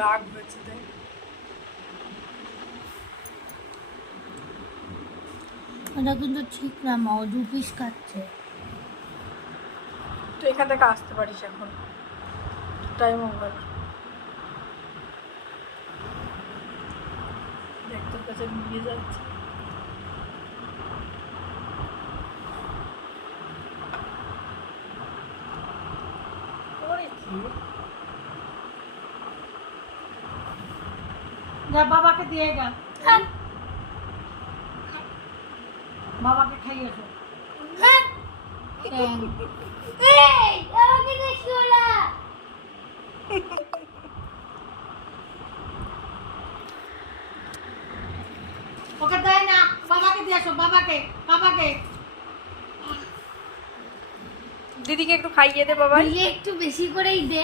রাগ হয়েছে তাই। এটা কিন্তু ঠিক না মা, ও 2 পিস খাচ্ছে। তুই এখান থেকে আসতে পারিস এখন, টাইম ওভার। দেখ তোর কাছে নিয়ে যাচ্ছে। যা বাবাকে দিয়ে যা, বাবাকে খাইয়ে এসো। ওকে দেয় না, বাবাকে দিয়ে আসো, বাবাকে বাবাকে। দিদিকে একটু খাইয়ে দে বাবা। একটু বেশি করেই দে।